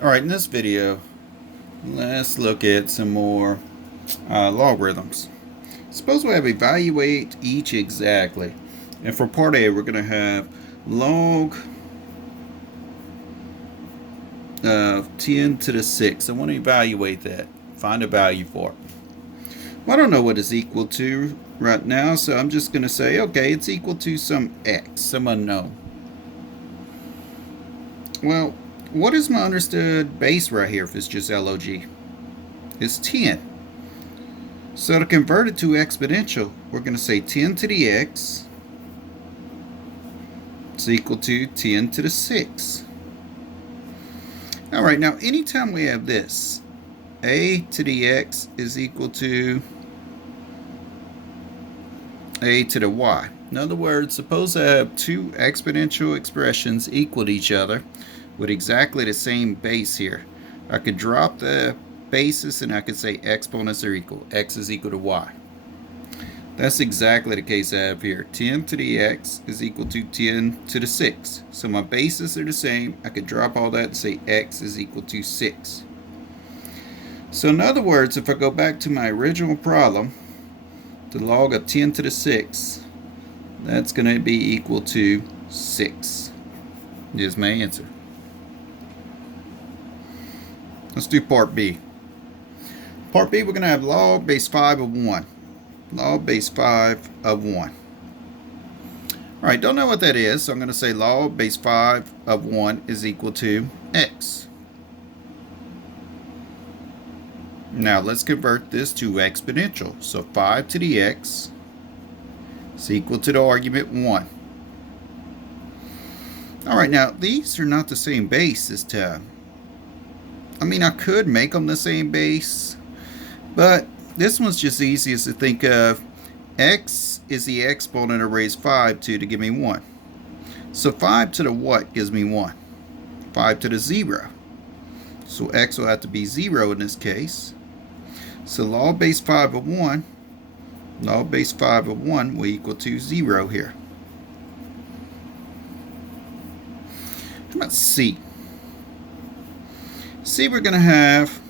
Alright, in this video, let's look at some more logarithms. Suppose we have evaluate each exactly. And for part A, we're going to have log of 10 to the 6. I want to evaluate that. Find a value for it. Well, I don't know what it's equal to right now, so I'm just going to say, okay, it's equal to some x, some unknown. Well, what is my understood base right here if it's just log? It's 10. So to convert it to exponential, we're going to say 10 to the x is equal to 10 to the 6. Alright, now anytime we have this, a to the x is equal to a to the y. In other words, suppose I have two exponential expressions equal to each other with exactly the same base here. I could drop the basis and I could say exponents are equal. X is equal to y. That's exactly the case I have here. 10 to the x is equal to 10 to the 6. So my bases are the same. I could drop all that and say x is equal to 6. So in other words, if I go back to my original problem, the log of 10 to the 6, that's going to be equal to 6. Here's my answer. Let's do part B. Part B, we're going to have log base 5 of 1. Log base 5 of 1. Alright, don't know what that is, so I'm going to say log base 5 of 1 is equal to x. Now let's convert this to exponential. So 5 to the x is equal to the argument 1. Alright, now these are not the same base this time. I mean, I could make them the same base, but this one's just easiest to think of. X is the exponent of raised 5 to give me 1. So 5 to the what gives me 1? 5 to the 0. So x will have to be 0 in this case. So log base 5 of 1, log base 5 of 1 will equal to 0 here. How about C? C, we're going to have,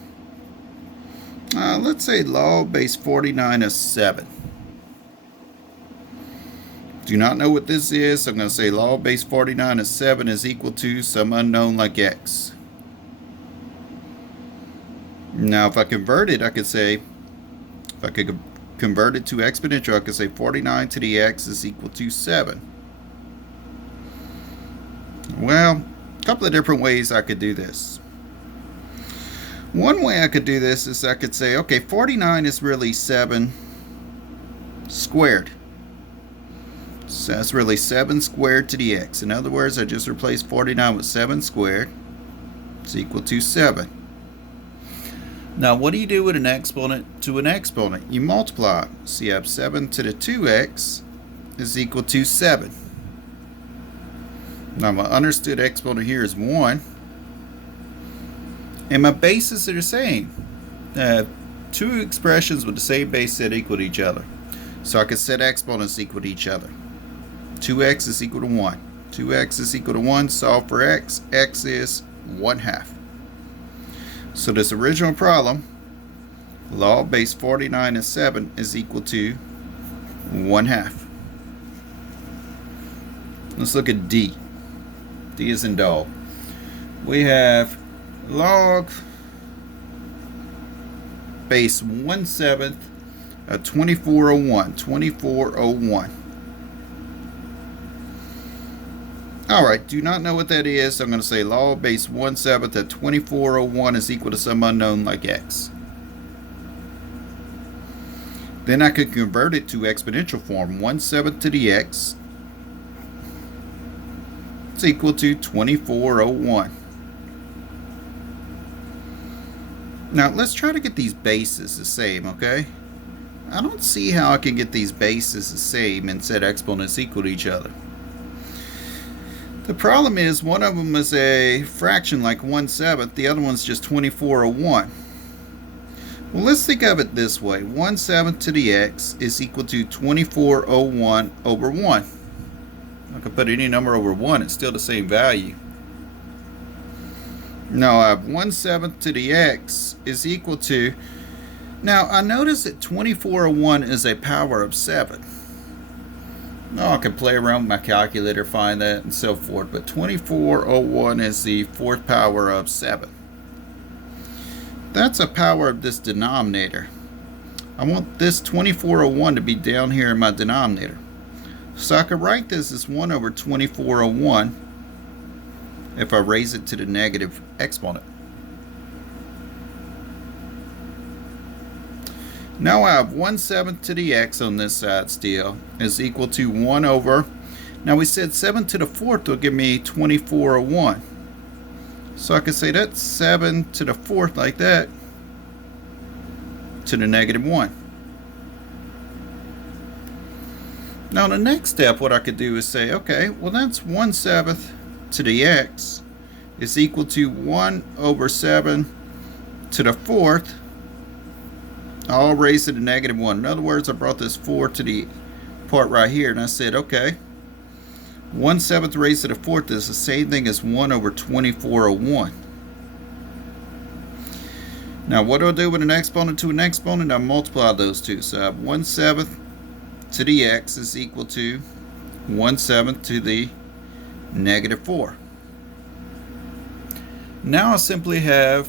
let's say log base 49 of 7. Do not know what this is, so I'm going to say log base 49 of 7 is equal to some unknown like x. Now if I convert it, I could say, if I could convert it to exponential, I could say 49 to the x is equal to 7. Well, a couple of different ways I could do this. One way I could do this is I could say, okay, 49 is really 7 squared. So that's really 7 squared to the x. In other words, I just replaced 49 with 7 squared. It's equal to 7. Now, what do you do with an exponent to an exponent? You multiply. So you have 7 to the 2x is equal to 7. Now, my understood exponent here is 1. And my bases are the same. Two expressions with the same base set equal to each other. So I could set exponents equal to each other. 2x is equal to 1. 2x is equal to 1. Solve for x. X is 1/2. So this original problem, log base 49 of 7 is equal to 1/2. Let's look at D. D is in dog. We have log base 1/7 of 2401. 2401. Alright, do not know what that is, so I'm going to say log base 1/7 of 2401 is equal to some unknown like x. Then I could convert it to exponential form. 1/7 to the x is equal to 2401. Now let's try to get these bases the same, okay? I don't see how I can get these bases the same and set exponents equal to each other. The problem is one of them is a fraction like 1/7, the other one's just 2401. Well, let's think of it this way. 1/7 to the x is equal to 2401 over 1. I could put any number over 1, it's still the same value. Now I have 1/7 to the x is equal to, now I notice that 2401 is a power of 7. Now I can play around with my calculator, find that, and so forth, but 2401 is the fourth power of 7. That's a power of this denominator. I want this 2401 to be down here in my denominator. So I could write this as 1 over 2401 if I raise it to the negative exponent. Now I have 1/7 to the x on this side still is equal to 1 over, now we said 7 to the fourth will give me 2401. So I could say that's 7 to the fourth like that to the negative 1. Now the next step, what I could do is say, okay, well that's 1/7 to the x is equal to 1 over 7 to the fourth, all raised to the negative 1. In other words, I brought this 4 to the part right here, and I said, okay, 1/7 raised to the fourth is the same thing as 1 over 2401. Now what do I do with an exponent to an exponent? I multiply those two. So I have 1/7 to the x is equal to 1/7 to the negative 4. Now I simply have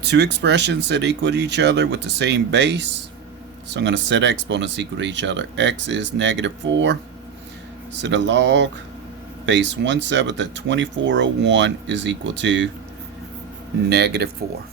two expressions that equal each other with the same base. So I'm going to set exponents equal to each other. X is negative 4. So the log base 1/7 at 2401 is equal to negative 4.